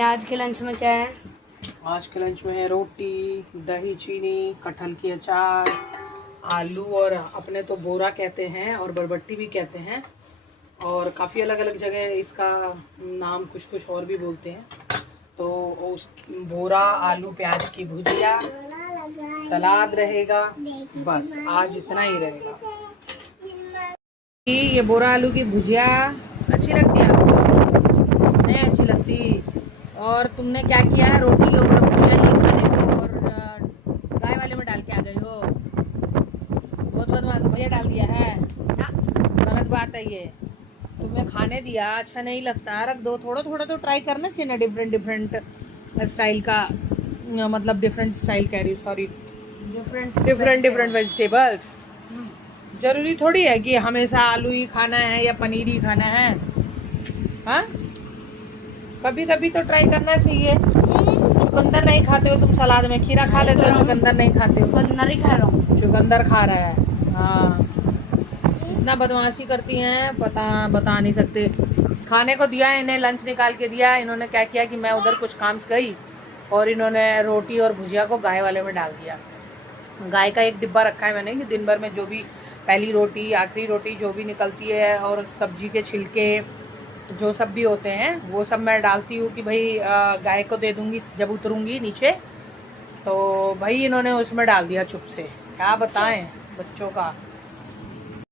आज के लंच में क्या है? आज के लंच में है रोटी, दही चीनी, कटहल की अचार, आलू और अपने तो बोरा कहते हैं और बरबट्टी भी कहते हैं और काफ़ी अलग अलग जगह इसका नाम कुछ कुछ और भी बोलते हैं। तो उस बोरा, आलू प्याज की भुजिया, सलाद रहेगा। बस आज इतना ही रहेगा। ये बोरा आलू की भुजिया अच्छी लगती है आपको? नहीं अच्छी लगती। और तुमने क्या किया है, रोटी और भुजिया ली खाने को और गाय वाले में डाल के आ गई हो। बहुत बदमाश भैया डाल दिया है, गलत बात है ये। तुम्हें खाने दिया अच्छा नहीं लगता, रख दो। थोड़ा थोड़ा तो ट्राई करना चाहिए ना, डिफरेंट डिफरेंट स्टाइल का, मतलब डिफरेंट स्टाइल कह रही हूँ, सॉरी, डिफरेंट डिफरेंट वेजिटेबल्स। जरूरी थोड़ी है कि हमेशा आलू ही खाना है या पनीर ही खाना है। हाँ, कभी कभी तो ट्राई करना चाहिए। चुकंदर नहीं खाते हो तुम सलाद में? खीरा खा लेते हो, चुकंदर नहीं खाते हो? चुकंदर ही खा रहा हूँ। चुकंदर खा रहा है, हाँ। इतना बदमाशी करती हैं, बता नहीं सकते। खाने को दिया इन्हें, लंच निकाल के दिया। इन्होंने क्या किया कि मैं उधर कुछ काम से गई और इन्होंने रोटी और भुजिया को गाय वाले में डाल दिया। गाय का एक डिब्बा रखा है मैंने कि दिन भर में जो भी पहली रोटी, आखिरी रोटी जो भी निकलती है और सब्जी के छिलके जो सब भी होते हैं वो सब मैं डालती हूँ कि भाई गाय को दे दूँगी जब उतरूँगी नीचे। तो भाई इन्होंने उसमें डाल दिया चुप से। क्या बताएं बच्चों का।